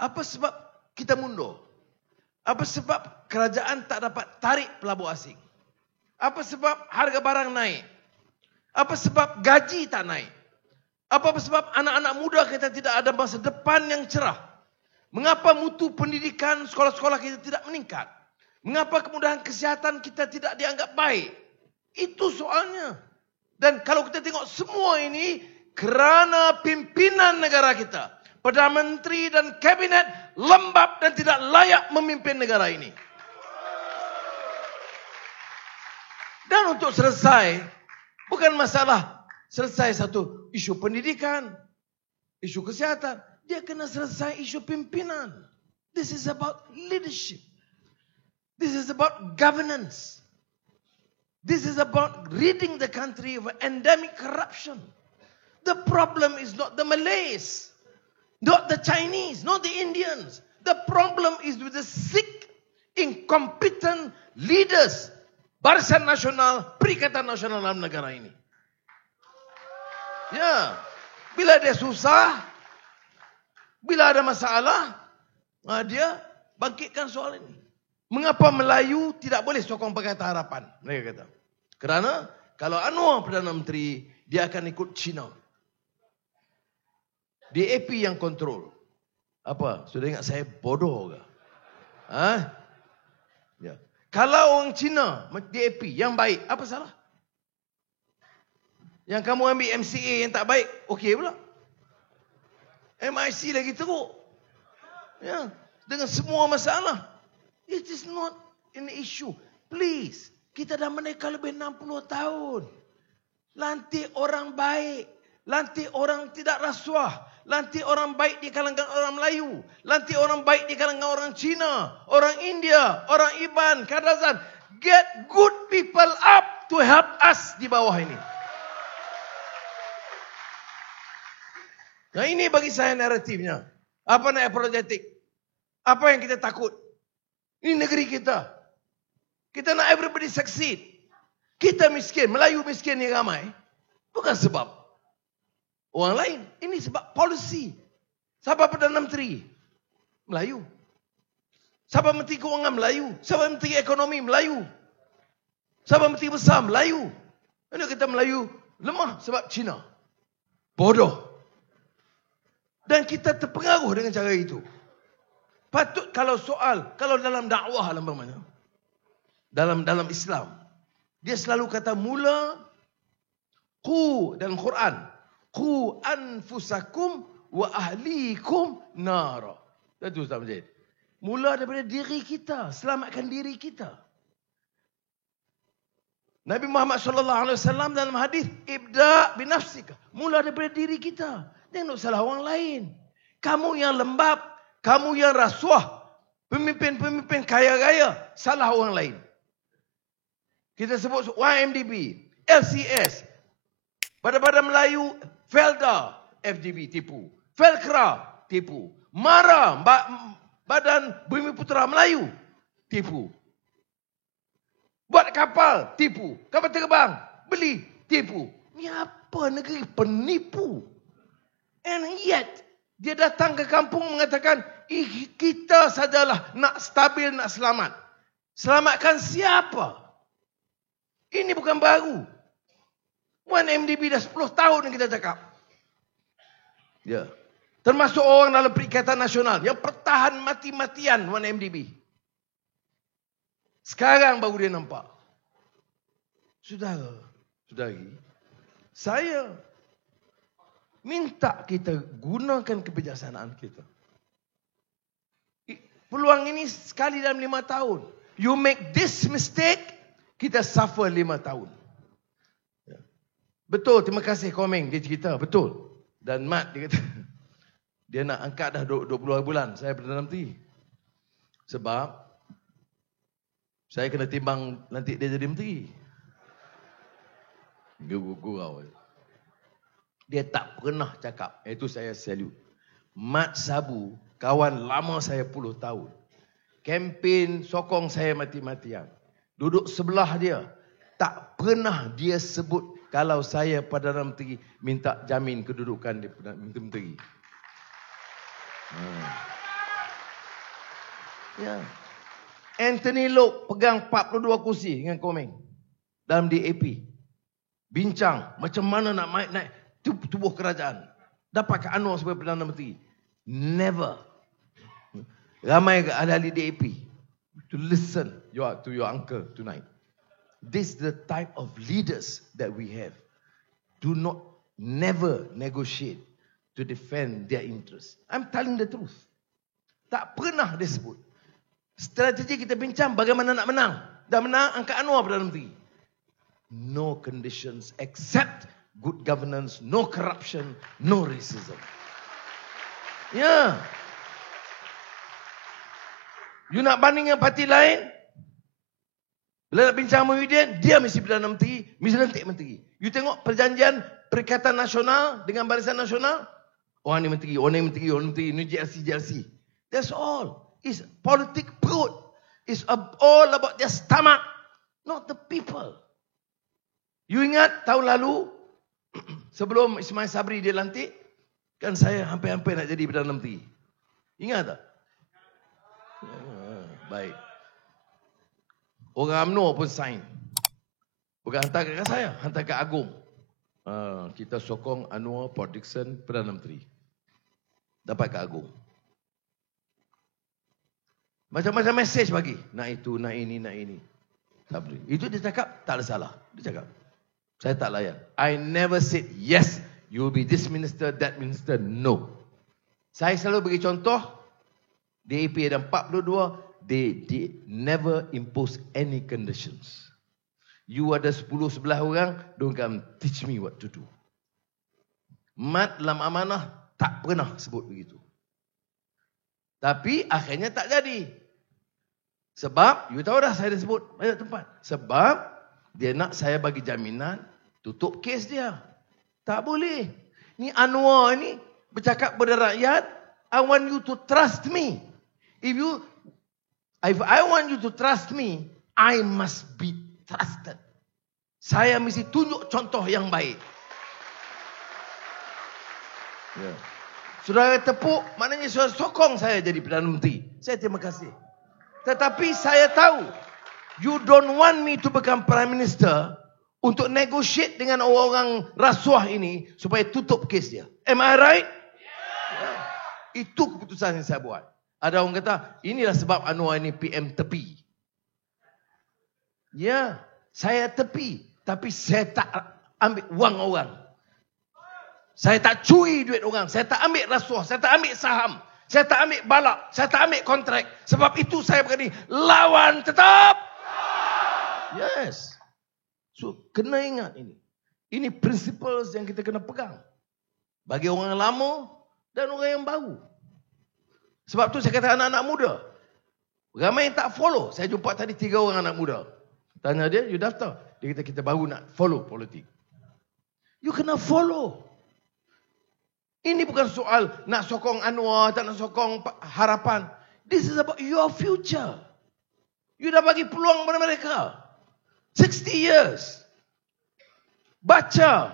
Apa sebab kita mundur? Apa sebab kerajaan tak dapat tarik pelabur asing? Apa sebab harga barang naik? Apa sebab gaji tak naik? Apa sebab anak-anak muda kita tidak ada masa depan yang cerah? Mengapa mutu pendidikan sekolah-sekolah kita tidak meningkat? Mengapa kemudahan kesihatan kita tidak dianggap baik? Itu soalnya. Dan kalau kita tengok semua ini kerana pimpinan negara kita, Perdana Menteri dan Kabinet lembab dan tidak layak memimpin negara ini. Dan untuk selesai, bukan masalah selesai satu isu pendidikan, isu kesihatan. Dia kena selesai isu pimpinan. This is about leadership. This is about governance. This is about ridding the country of endemic corruption. The problem is not the Malays, not the Chinese, not the Indians. The problem is with the sick, incompetent leaders, Barisan Nasional, Perikatan Nasional dalam negara ini. Ya, bila dia susah, bila ada masalah, dia bangkitkan soal ini. Mengapa Melayu tidak boleh sokong Pakatan Harapan? Mereka kata. Kerana kalau Anwar Perdana Menteri, dia akan ikut China. DAP yang kontrol. Apa? Sudah ingat saya bodoh ke? Ya. Kalau orang China, DAP yang baik, apa salah? Yang kamu ambil MCA yang tak baik, okey pula. MIC lagi teruk. Ya, dengan semua masalah. It is not an issue. Please, kita dah menikah lebih 60 tahun. Lantik orang baik. Lantik orang tidak rasuah. Lantik orang baik di kalangan orang Melayu. Lantik orang baik di kalangan orang Cina. Orang India. Orang Iban. Kadazan. Get good people up to help us di bawah ini. Nah ini bagi saya naratifnya. Apa nak apologetik? Apa yang kita takut? Ini negeri kita. Kita nak everybody succeed. Kita miskin, Melayu miskin yang ramai. Bukan sebab orang lain. Ini sebab policy. Siapa Perdana Menteri? Melayu. Siapa Menteri Kewangan? Melayu. Siapa Menteri Ekonomi? Melayu. Siapa Menteri Besar? Melayu. Ini kita Melayu lemah sebab Cina. Bodoh. Dan kita terpengaruh dengan cara itu. Patut kalau dalam dakwah dalam Islam, dia selalu kata mula qu dalam Quran, qu anfusakum wa ahlikum nara. Itu Ustaz Majid. Mula daripada diri kita, selamatkan diri kita. Nabi Muhammad sallallahu alaihi wasallam dalam hadis, ibda bi nafsika. Mula daripada diri kita. Jangan salah orang lain. Kamu yang lembab, kamu yang rasuah, pemimpin-pemimpin kaya-raya, salah orang lain. Kita sebut YMDB, LCS, Badan Melayu, Felda, FDB tipu, Felkra tipu, MARA, Badan Bumi Putera Melayu tipu. Buat kapal tipu, kapal terbang beli tipu. Ni apa negeri penipu? And yet, dia datang ke kampung mengatakan, kita sajalah nak stabil, nak selamat. Selamatkan siapa? Ini bukan baru. 1MDB dah 10 tahun yang kita cakap. Ya. Termasuk orang dalam Perikatan Nasional yang pertahan mati-matian 1MDB. Sekarang baru dia nampak. Saudari, saya minta kita gunakan kebijaksanaan kita. Peluang ini sekali dalam 5 tahun. You make this mistake, kita suffer 5 tahun. Betul, terima kasih Komeng. Dia cerita, betul. Dan Mat, dia kata, dia nak angkat dah 20 bulan. Saya Perdana Menteri. Sebab, saya kena timbang nanti dia jadi menteri. Gurau. Dia tak pernah cakap. Itu saya salute. Mat Sabu, kawan lama saya 10 tahun. Kempen sokong saya mati-matian. Duduk sebelah dia. Tak pernah dia sebut kalau saya Perdana Menteri minta jamin kedudukan di Menteri. Ya. Anthony Loke pegang 42 kursi dengan Komeng dalam DAP. Bincang macam mana nak naik tubuh kerajaan. Dapat ke Anwar sebagai Perdana Menteri. Never. Ramai ahli DAP to listen to your uncle tonight. This is the type of leaders that we have. Do not never negotiate to defend their interests. I'm telling the truth. Tak pernah dia sebut. Strategi kita bincang bagaimana nak menang. Dah menang, angkat Anwar Perdana Menteri. No conditions except good governance, no corruption, no racism. Ya. You nak banding dengan parti lain? Bila nak bincang Muhyiddin, dia mesti Perdana Menteri, mesti lantik menteri. You tengok perjanjian Perikatan Nasional dengan Barisan Nasional, orang ni menteri, orang ni menteri, orang ni menteri, ni JLC. That's all. It's politik perut. It's all about their stomach, not the people. You ingat tahun lalu, sebelum Ismail Sabri dia lantik, kan saya hampir-hampir nak jadi Perdana Menteri. Ingat tak? Baik. Orang UMNO pun sign. Bukan hantar kat saya, hantar kat Agong. Kita sokong Anwar Port Dickson Perdana Menteri. Dapat kat Agong. Macam-macam mesej bagi. Nak itu, nak ini, nak ini. Tak boleh. Itu dia cakap, tak ada salah. Dia cakap, saya tak layan. I never said, yes, you will be this minister, that minister. No. Saya selalu bagi contoh, DAP ada 42, they never impose any conditions. You ada 10-11 orang, don't come teach me what to do. Mat dalam amanah tak pernah sebut begitu. Tapi akhirnya tak jadi. Sebab, you tahu dah saya dah sebut banyak tempat. Sebab, dia nak saya bagi jaminan, tutup kes dia. Tak boleh. Ni Anwar ni, bercakap kepada rakyat, I want you to trust me. If I want you to trust me, I must be trusted. Saya mesti tunjuk contoh yang baik. Yeah. Saudara tepuk, maknanya saudara sokong saya jadi Perdana Menteri. Saya terima kasih. Tetapi saya tahu, you don't want me to become Prime Minister untuk negotiate dengan orang-orang rasuah ini supaya tutup kes dia. Am I right? Yeah. Itu keputusan yang saya buat. Ada orang kata, inilah sebab Anwar ini PM tepi. Ya, saya tepi. Tapi saya tak ambil wang orang. Saya tak curi duit orang. Saya tak ambil rasuah. Saya tak ambil saham. Saya tak ambil balak. Saya tak ambil kontrak. Sebab itu saya berani lawan tetap. Yes. So, kena ingat ini. Ini principles yang kita kena pegang. Bagi orang yang lama dan orang yang baru. Sebab tu saya kata anak-anak muda. Ramai yang tak follow. Saya jumpa tadi 3 orang anak muda. Tanya dia, you daftar. Dia kata kita baru nak follow politik. You kena follow. Ini bukan soal nak sokong Anwar, tak nak sokong Harapan. This is about your future. You dah bagi peluang kepada mereka. 60 years. Baca,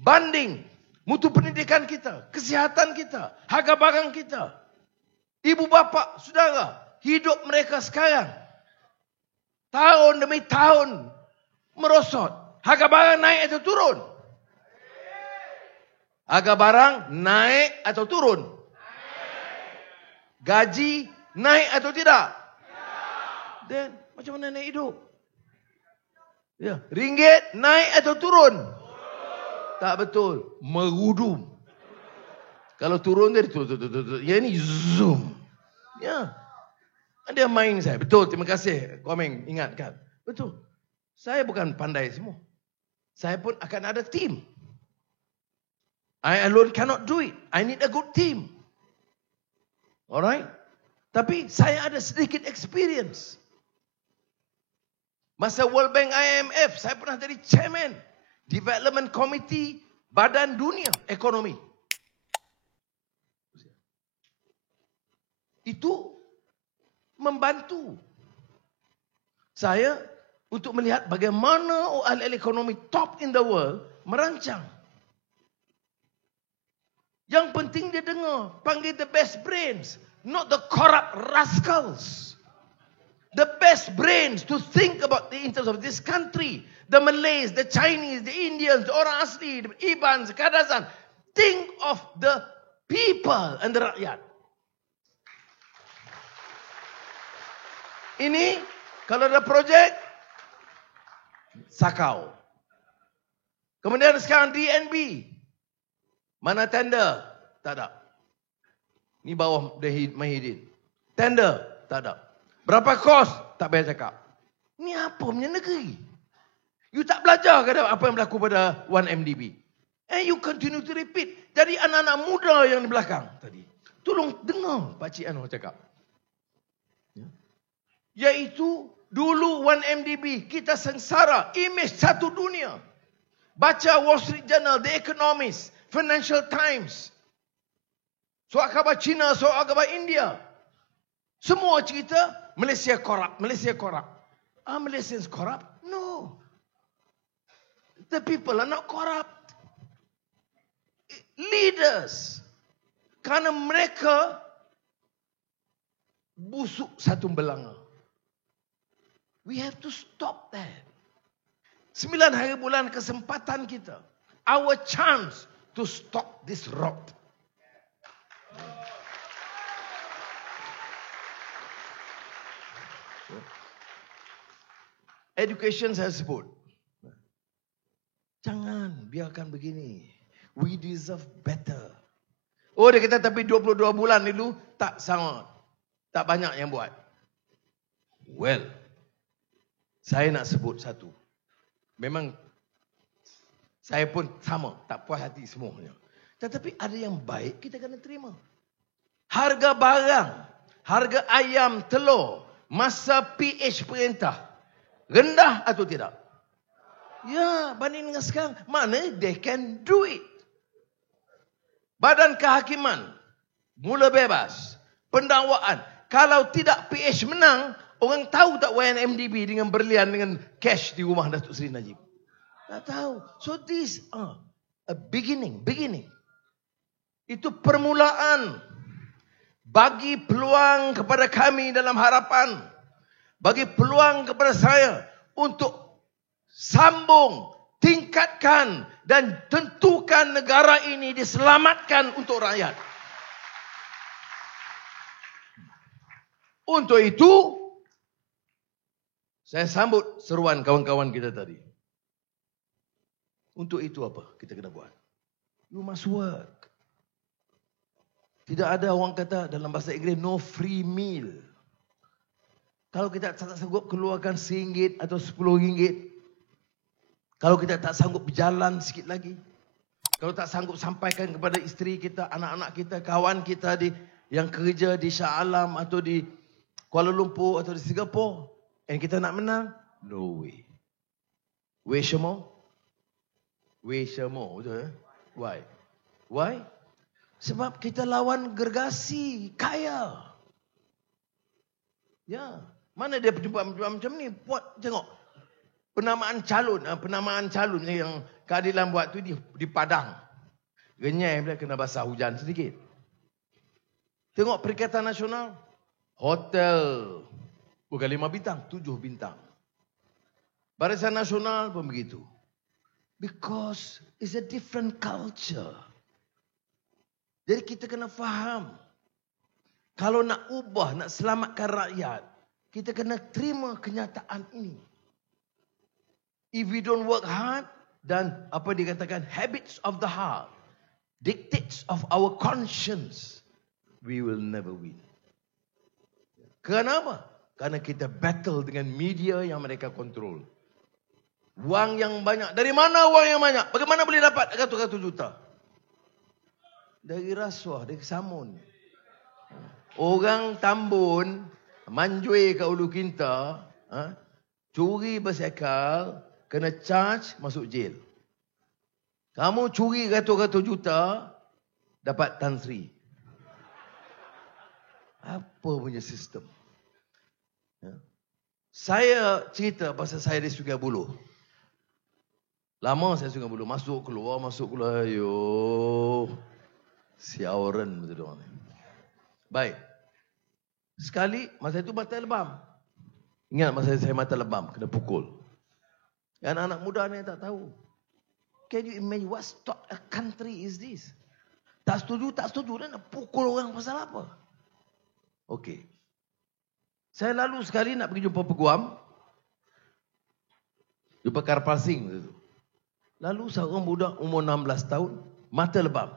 banding, mutu pendidikan kita, kesihatan kita, harga barang kita. Ibu bapa, saudara, hidup mereka sekarang. Tahun demi tahun merosot. Harga barang naik atau turun? Harga barang naik atau turun? Gaji naik atau tidak? Dan macam mana naik hidup? Ya, ringgit naik atau turun? Tak betul, merudum. Kalau turun dia turun. Ya ni zoom. Ya. Dia main saya. Betul, terima kasih Komeng ingatkan. Betul. Saya bukan pandai semua. Saya pun akan ada team. I alone cannot do it. I need a good team. Alright? Tapi saya ada sedikit experience. Masa World Bank IMF, saya pernah jadi chairman Development Committee Badan Dunia Ekonomi. Itu membantu saya untuk melihat bagaimana ahli ekonomi top in the world merancang. Yang penting dia dengar, panggil the best brains, not the corrupt rascals. the best brains to think about the interests of this country. The Malays, the Chinese, the Indians, the orang asli, the Ibans, the Kadazan. Think of the people and the rakyat. Ini kalau ada projek, sakau. Kemudian sekarang DNB. Mana tender? Tak ada. Ni bawah Mahidin. Tender? Tak ada. Berapa kos? Tak payah cakap. Ni apa punya negeri? You tak belajar ke apa yang berlaku pada 1MDB? And you continue to repeat. Jadi anak-anak muda yang di belakang tadi. Tolong dengar Pakcik Anwar cakap. Iaitu dulu 1MDB kita sengsara. Imej satu dunia. Baca Wall Street Journal, The Economist, Financial Times. Soal khabar China, soal khabar India. Semua cerita Malaysia korup, Malaysia korup. Are Malaysians corrupt? No. The people are not corrupt. Leaders. Kerana mereka busuk satu belanga. We have to stop that. 9 hari bulan kesempatan kita. Our chance to stop this rot. Education saya sebut. Jangan biarkan begini. We deserve better. Oh dia kata tapi 22 bulan dulu tak sama. Tak banyak yang buat. Well, saya nak sebut satu. Memang saya pun sama, tak puas hati semuanya. Tetapi ada yang baik kita kena terima. Harga barang, harga ayam, telur, masa PH perintah, rendah atau tidak? Ya, banding dengan sekarang, mana they can do it. Badan Kehakiman, mula bebas, pendakwaan. Kalau tidak PH menang, orang tahu tak 1MDB dengan berlian dengan cash di rumah Datuk Seri Najib? Tak tahu. So this a beginning. Itu permulaan. Bagi peluang kepada kami dalam harapan. Bagi peluang kepada saya untuk sambung, tingkatkan dan tentukan negara ini diselamatkan untuk rakyat. Untuk itu, saya sambut seruan kawan-kawan kita tadi. Untuk itu apa kita kena buat? You must work. Tidak ada orang kata dalam bahasa Inggeris no free meal. Kalau kita tak sanggup keluarkan RM1 atau RM10, kalau kita tak sanggup berjalan sikit lagi, kalau tak sanggup sampaikan kepada isteri kita, anak-anak kita, kawan kita yang kerja di Shah Alam atau di Kuala Lumpur atau di Singapura, and kita nak menang, no way. Way Shemo? Way Shemo, betul eh? Why? Why? Sebab kita lawan gergasi, kaya. Ya, mana dia perjumpaan macam ni? Buat, tengok. Penamaan calon yang keadilan buat tu di Padang. Genyai bila kena basah hujan sedikit. Tengok Perikatan Nasional, hotel bukan 5 bintang, 7 bintang. Barisan Nasional pun begitu. Because it's a different culture. Jadi kita kena faham. Kalau nak ubah, nak selamatkan rakyat, kita kena terima kenyataan ini. If we don't work hard, dan apa dikatakan habits of the heart, dictates of our conscience, we will never win. Kenapa? Karena kita battle dengan media yang mereka kontrol. Wang yang banyak. Dari mana wang yang banyak? Bagaimana boleh dapat ratus-ratus juta? Dari rasuah, dari samun. Orang Tambun, manjui ke Ulu Kinta, curi basikal, kena charge, masuk jail. Kamu curi ratus-ratus juta, dapat Tan Sri. Apa punya sistem? Saya cerita pasal saya di Sungai Buloh. Lama saya Sungai Buloh. Masuk keluar. Ayo. Siauran betul orang ni. Baik. Sekali, masa itu Batal Lebam. Ingat masa saya mata lebam, kena pukul. Anak-anak muda ni tak tahu. Can you imagine what sort of country is this? Tak setuju, dan nak pukul orang pasal apa? Okey. Saya lalu sekali nak pergi jumpa peguam. Jumpa Karpal Singh. Lalu seorang budak umur 16 tahun, mata lebam.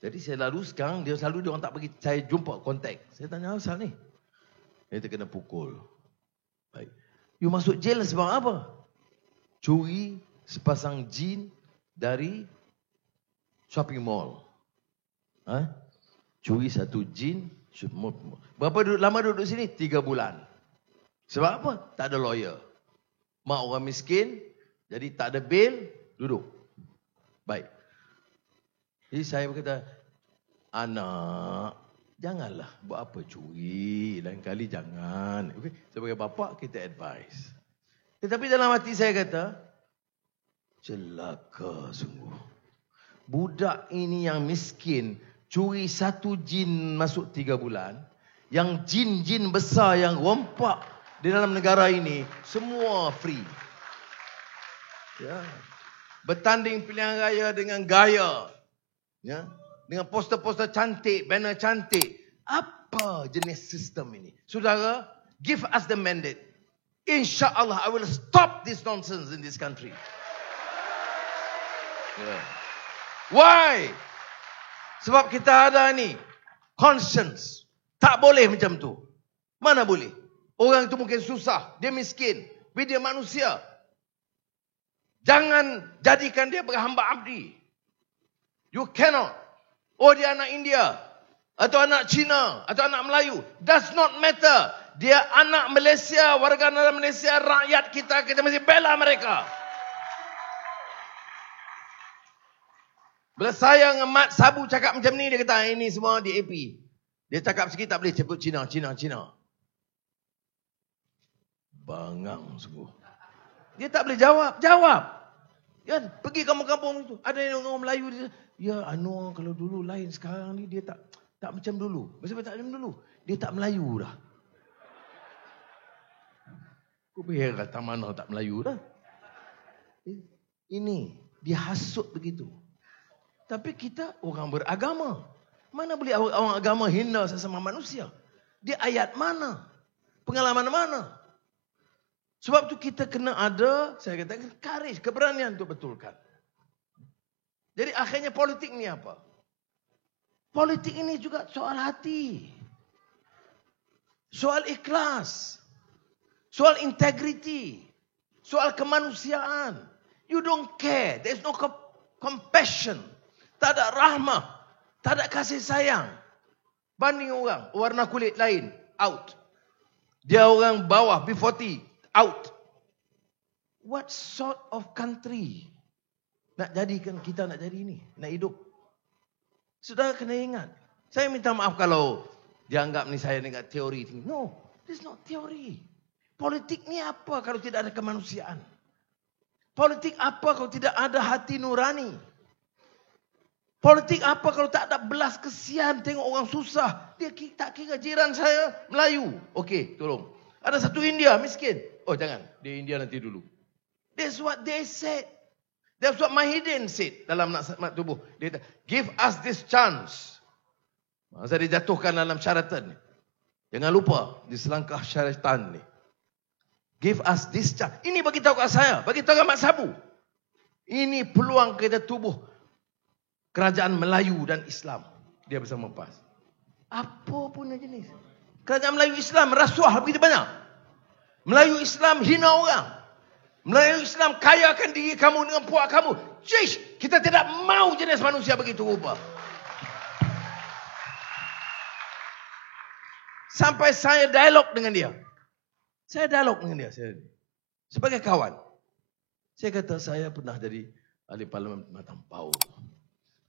Jadi saya lalu sekarang, dia orang tak bagi saya jumpa kontak. Saya tanya, asal ni? Dia kena pukul. Baik. You masuk jail sebab apa? Curi sepasang jin dari shopping mall. Curi satu jin. Berapa lama duduk sini? 3 bulan. Sebab apa? Tak ada lawyer. Mak orang miskin, jadi tak ada bail, duduk. Baik. Jadi saya berkata, anak, janganlah buat apa curi. Lain kali jangan. Okay? Sebagai bapa, kita advise. Tetapi dalam hati saya kata, celaka sungguh. Budak ini yang miskin, curi satu jin masuk 3 bulan. Yang jin-jin besar yang rompak di dalam negara ini, semua free. Ya. Bertanding pilihan raya dengan gaya. Ya. Dengan poster-poster cantik, banner cantik. Apa jenis sistem ini? Saudara, give us the mandate. InsyaAllah, I will stop this nonsense in this country. Yeah. Why? Sebab kita ada ni conscience. Tak boleh macam tu. Mana boleh? Orang itu mungkin susah, dia miskin, tapi dia manusia. Jangan jadikan dia berhamba abdi. You cannot. Oh, dia anak India, atau anak Cina, atau anak Melayu. Does not matter. Dia anak Malaysia, warga negara Malaysia, rakyat kita mesti bela mereka. Bila saya ngemat Sabu cakap macam ni, dia kata, ini semua DAP. Dia cakap sikit tak boleh sebut Cina. Bangang sungguh. Dia tak boleh jawab. Ya, pergi kampung-kampung itu. Ada yang orang Melayu dia, ya Anwar kalau dulu lain, sekarang ni dia tak macam dulu. Sebab tak macam dulu. Dia tak Melayu dah. Kau boleh kata mana tak Melayu dah. Ini dia hasut begitu. Tapi kita orang beragama. Mana boleh orang agama hina sesama manusia? Dia ayat mana? Pengalaman mana? Sebab tu kita kena ada, saya katakan, courage, keberanian untuk betulkan. Jadi akhirnya politik ni apa? Politik ini juga soal hati. Soal ikhlas. Soal integrity. Soal kemanusiaan. You don't care. There's no compassion. Tak ada rahmah. Tak ada kasih sayang. Banding orang warna kulit lain, out. Dia orang bawah, B40, out. What sort of country nak jadikan kita nak jadi ini? Nak hidup? Saudara kena ingat. Saya minta maaf kalau dianggap ni saya dengan teori. No, this is not theory. Politik ni apa kalau tidak ada kemanusiaan? Politik apa kalau tidak ada hati nurani? Politik apa kalau tak ada belas kesian tengok orang susah? Dia tak kira jiran saya Melayu. Okey, tolong. Ada satu India miskin. Oh jangan, dia India nanti dulu. That's what they said. That's what Mahidin said dalam Nak Tubuh. Dia kata, give us this chance. Masa dia jatuhkan dalam syaratan ni. Jangan lupa, di selangkah syaratan ni. Give us this chance. Ini bagi tahu kat saya, bagi tahu kat Mak Sabu. Ini peluang kita tubuh kerajaan Melayu dan Islam. Dia bersama PAS. Apa pun jenis. Kerajaan Melayu Islam rasuah begitu banyak. Melayu Islam hina orang. Melayu Islam kayakan diri kamu dengan puak kamu. Cish, kita tidak mau jenis manusia begitu rupa. Sampai saya dialog dengan dia. Sebagai kawan. Saya kata saya pernah jadi ahli parlimen Matampau.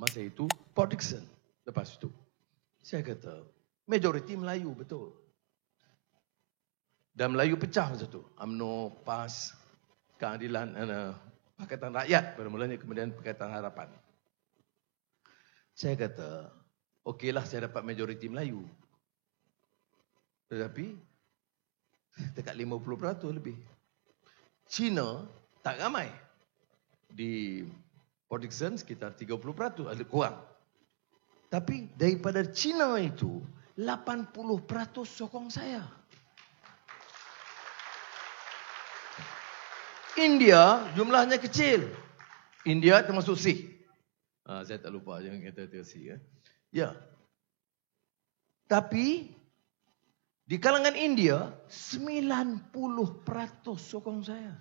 Masa itu Port Dickson. Lepas itu saya kata majoriti Melayu betul. Dan Melayu pecah masa itu. UMNO, PAS, Keadilan, Pakatan Rakyat. Bermulanya kemudian Pakatan Harapan. Saya kata, okeylah saya dapat majoriti Melayu. Tetapi dekat 50% lebih. China tak ramai. Di Port Dickson sekitar 30%, ada kurang. Tapi daripada China itu, 80% sokong saya. India jumlahnya kecil. India termasuk Sikh. Saya tak lupa, jangan kata Sikh. Ya. Tapi di kalangan India 90% sokong saya.